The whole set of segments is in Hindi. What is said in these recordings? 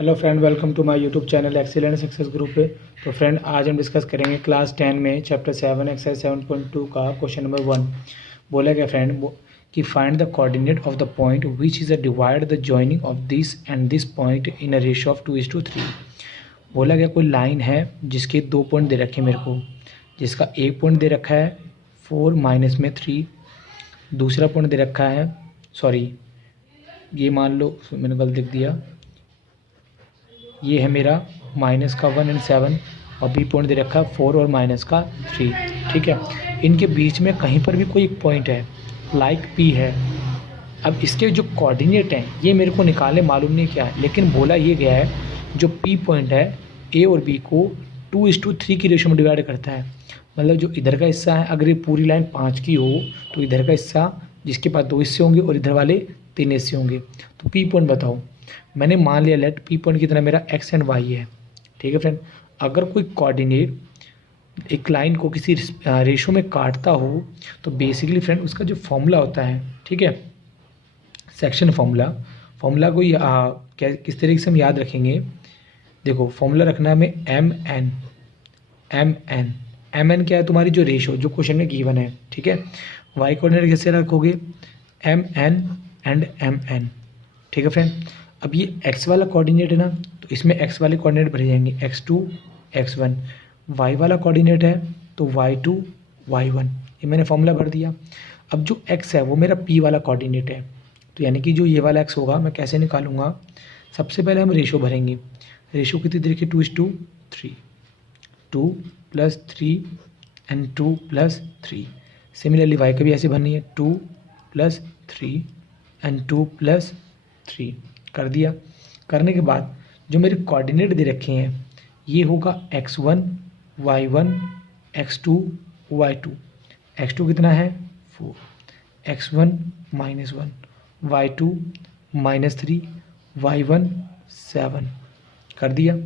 Hello friend, welcome to my YouTube channel Excellent Success Group पे। तो फ्रेंड, आज हम डिस्कस करेंगे क्लास 10 में चैप्टर 7 एक्सरसाइज 7.2 का क्वेश्चन नंबर 1। बोला गया फ्रेंड कि find the coordinate of the point which is a divide the joining of this and this point in a ratio of 2:3। बोला गया कोई लाइन है जिसके 2 पॉइंट दे रखे मेरे को, जिसका एक पॉइंट दे रखा है 4 माइनस में 3, दूसरा पॉइंट दे रखा है, सॉरी ये मान लो मैंने गलत लिख दिया, ये है मेरा माइनस का 1 एंड 7 और बी पॉइंट दे रखा है 4 और माइनस का 3। ठीक है, इनके बीच में कहीं पर भी कोई एक पॉइंट है लाइक पी है। अब इसके जो कोऑर्डिनेट हैं ये मेरे को निकालने मालूम नहीं क्या है, लेकिन बोला ये गया है जो पी पॉइंट है ए और बी को 2:3 की रेशो में डिवाइड करता है। मतलब जो इधर का हिस्सा है, अगर ये पूरी लाइन 5 की हो तो इधर का हिस्सा जिसके पास 2 हिस्से होंगे और इधर वाले 3 हिस्से होंगे। तो पी पॉइंट बताओ। मैंने मान लिया लेट पी पॉइंट कितना मेरा एक्स एंड वाई है। ठीक है फ्रेंड, अगर कोई कोऑर्डिनेट एक लाइन को किसी रेशो में काटता हो तो बेसिकली फ्रेंड उसका जो फॉर्मूला होता है, ठीक है, सेक्शन फॉर्मूला को क्या किस तरीके से हम याद रखेंगे। देखो फॉर्मूला रखना है हमें एम एन क्या है तुम्हारी जो रेशो जो क्वेश्चन में गिवन है। ठीक है, वाई कोऑर्डिनेट कैसे रखोगे, M N and M N. ठीक है फ्रेंड, अब ये x वाला कोऑर्डिनेट है ना, तो इसमें x वाले कोऑर्डिनेट भरे जाएंगे x2 x1। y वाला कोऑर्डिनेट है तो y2 y1। ये मैंने फॉर्मूला भर दिया। अब जो x है वो मेरा p वाला कोऑर्डिनेट है, तो यानी कि जो ये वाला x होगा मैं कैसे निकालूंगा। सबसे पहले हम रेशो भरेंगे। रेशो कितनी तरीके 2:3, 2 + 3 एंड 2 + 3। सिमिलरली y का भी ऐसे भरनी है 2 + 3 एंड 2 + 3। कर दिया। करने के बाद जो मेरे कोऑर्डिनेट दे रखे हैं ये होगा x1 y1 x2 y2। x2 कितना है 4, x1 -1, y2 -3, y1 7। कर दिया।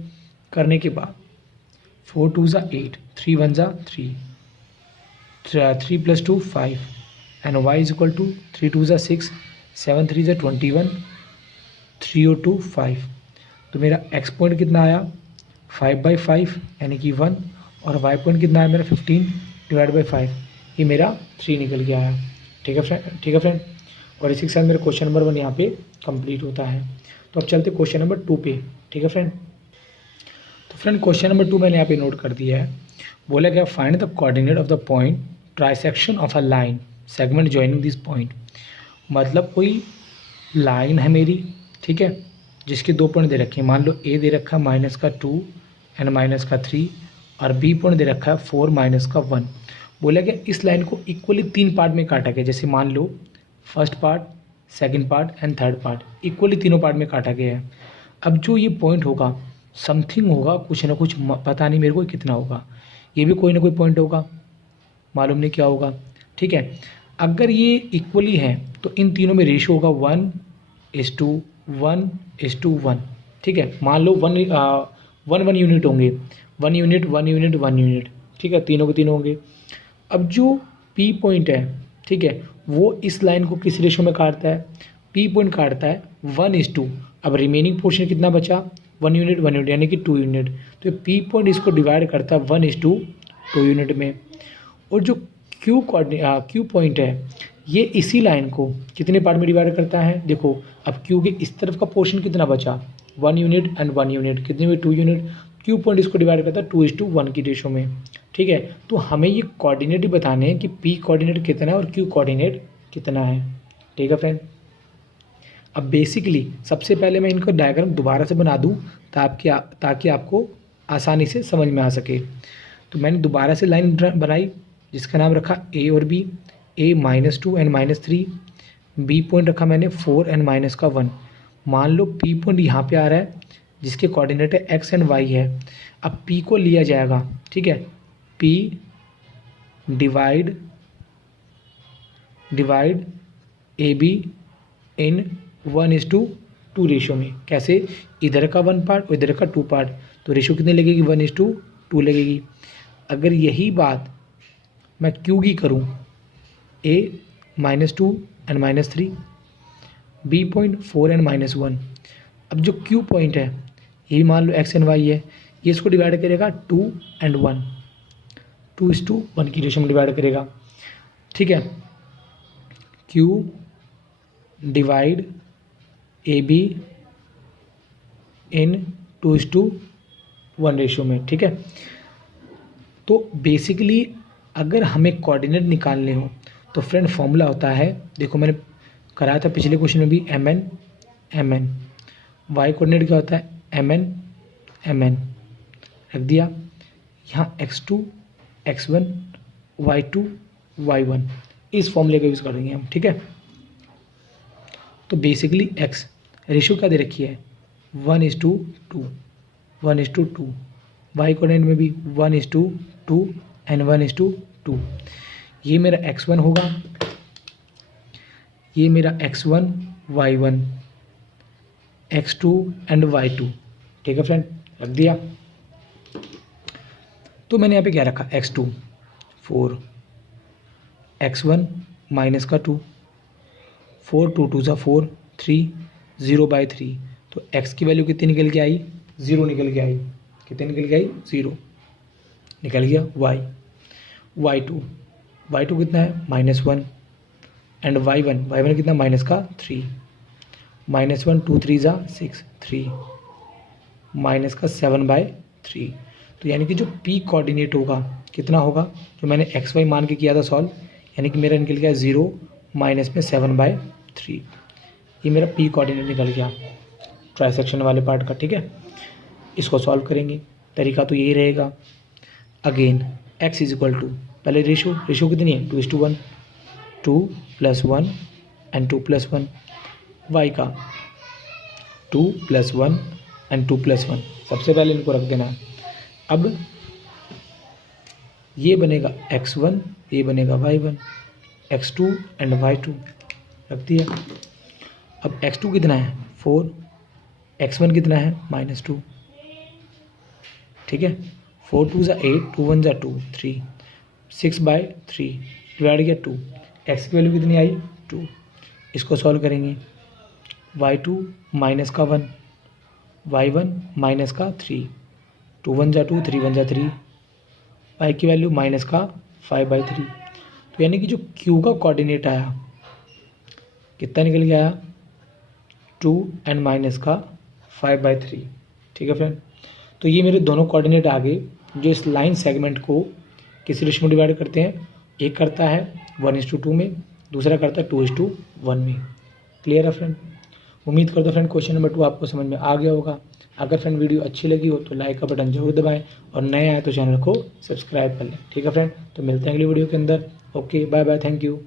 करने के बाद 4 2 ज़ा 8, 3 1 ज़ा 3, 3 + 2 5 एंड y = 3 2 ज़ा 6, 7 3 ज़ा 21, 3 और 2 5। तो मेरा x पॉइंट कितना आया 5/5 यानी कि 1, और y पॉइंट कितना आया मेरा 15 / 5, ये मेरा 3 निकल के आया। ठीक है फ्रेंड, और इसी के साथ मेरा क्वेश्चन नंबर 1 यहाँ पे कंप्लीट होता है। तो अब चलते क्वेश्चन नंबर 2 पे। ठीक है फ्रेंड, तो फ्रेंड क्वेश्चन नंबर 2 मैंने यहाँ पे नोट कर दिया है। बोला गया find the coordinate of the point trisection of a line segment joining this point. मतलब कोई लाइन है मेरी, ठीक है, जिसके 2 पॉइंट दे रखे हैं। मान लो ए दे रखा है -2 एंड -3 और बी पॉइंट दे रखा है 4 -1। बोला गया इस लाइन को इक्वली 3 पार्ट में काटा गया। जैसे मान लो first part, second part and third part, equally तीनों पार्ट में काटा गया है। अब जो ये पॉइंट होगा समथिंग होगा, कुछ ना कुछ, पता नहीं मेरे को कितना होगा, ये भी कोई ना कोई पॉइंट होगा, मालूम नहीं क्या होगा। ठीक है, अगर ये इक्वली हैं तो इन तीनों में रेशो होगा 1:1:1। ठीक है, मान लो 1 यूनिट होंगे, 1 यूनिट 1 यूनिट 1 यूनिट। ठीक है, तीनों के तीनों होंगे। अब जो पी पॉइंट है, ठीक है, वो इस लाइन को किस रेशो में काटता है, पी पॉइंट काटता है 1:2। अब रिमेनिंग पोर्शन कितना बचा 1 यूनिट 1 यूनिट यानी कि 2 यूनिट। तो पी पॉइंट इसको डिवाइड करता है 1:2 यूनिट में। और जो क्यू पॉइंट है ये इसी लाइन को कितने पार्ट में डिवाइड करता है। देखो अब क्यू के इस तरफ का पोर्शन कितना बचा 1 यूनिट एंड 1 यूनिट, कितने में 2 यूनिट। क्यू पॉइंट इसको डिवाइड करता है 2:1 की रेशो में। ठीक है, तो हमें ये कोऑर्डिनेट ही बताने हैं कि पी कोऑर्डिनेट कितना है और क्यू कोऑर्डिनेट कितना है। ठीक है फ्रेंड, अब बेसिकली सबसे पहले मैं इनका डायग्राम दोबारा से बना दूँ ताकि आपको आसानी से समझ में आ सके। तो मैंने दोबारा से लाइन बनाई जिसका नाम रखा ए और बी, ए -2 एंड -3, बी पॉइंट रखा मैंने 4 एंड -1। मान लो पी पॉइंट यहाँ पे आ रहा है जिसके कोऑर्डिनेट है एक्स एंड वाई है। अब पी को लिया जाएगा, ठीक है, P divide A be in 1:2 ratio में। कैसे, इधर का 1 पार्ट और इधर का 2 पार्ट, तो रेशो कितनी लगेगी 1:2 लगेगी। अगर यही बात मैं क्यू की करूँ, ए -2 एंड -3, बी पॉइंट 4 एंड -1। अब जो क्यू पॉइंट है ये भी मान लो एक्स एंड वाई है, ये इसको डिवाइड करेगा 2 and 1, 2:1 की रेशो में डिवाइड करेगा, ठीक है। Q divide A be in 2:1 ratio में, ठीक है। तो बेसिकली अगर हमें कोऑर्डिनेट निकालने हो तो फ्रेंड फॉर्मूला होता है, देखो मैंने कराया था पिछले क्वेश्चन में भी, एम एन। वाई कोऑर्डिनेट क्या होता है, एम एन रख दिया। यहाँ x2 x1 y2 y1 इस फॉर्मूले का यूज़ करेंगे हम, ठीक है। तो बेसिकली x रेशो क्या दे रखी है, 1:2, 1:2। वाई कोऑर्डिनेट में भी 1:2 एंड 1:2। ये मेरा x1 होगा, ये मेरा x1 y1, x2 and y2, ठीक है फ्रेंड, रख दिया। तो मैंने यहाँ पे क्या रखा, x2 4, x1 माइनस का 2, 4 2 2 4 3, 0/3। तो x की वैल्यू कितनी निकल के आई, 0 निकल के आई, कितनी निकल के आई, 0 निकल गया। y2 कितना है, -1 एंड y1 कितना, माइनस का 3, -1 2 3 6, 3 माइनस का 7/3। तो यानी कि जो p कोऑर्डिनेट होगा कितना होगा, जो मैंने एक्स वाई मान के किया था सॉल्व, यानी कि मेरा निकल गया 0 माइनस में 7/3। ये मेरा p कोऑर्डिनेट निकल गया ट्राइसेक्शन वाले पार्ट का, ठीक है। इसको सॉल्व करेंगे, तरीका तो यही रहेगा। अगेन x = पहले रेशो कितनी है, 2:1, 2 + 1 एंड 2 + 1। y का 2 + 1 एंड 2 + 1, सबसे पहले इनको रख देना है। अब ये बनेगा x1, ये बनेगा y1, x2 एंड y2 रख दिया। अब x2 कितना है, 4, x1 कितना है, -2, ठीक है। 4 2 8, 2 1 2, 3, 6/3 डिवाइड किया 2, x की वैल्यू कितनी आई, 2। इसको सॉल्व करेंगे, y2 माइनस का 1, y1 माइनस का 3, 2 1 2, 3 1 3, y की वैल्यू माइनस का 5/3। तो यानी कि जो q का कोऑर्डिनेट आया कितना निकल के आया, 2 एंड माइनस का 5/3, ठीक है फ्रेंड। तो ये मेरे दोनों कोऑर्डिनेट आ गए जो इस लाइन सेगमेंट को किस रेशो में डिवाइड करते हैं, एक करता है 1:2 में, दूसरा करता है 2:1 में। क्लियर है फ्रेंड। उम्मीद करता हूँ फ्रेंड क्वेश्चन नंबर 2 आपको समझ में आ गया होगा। अगर फ्रेंड वीडियो अच्छी लगी हो तो लाइक का बटन जरूर दबाएं और नए आए तो चैनल को सब्सक्राइब कर लें, ठीक है फ्रेंड। तो मिलते हैं अगली वीडियो के अंदर। Okay, bye bye, thank you.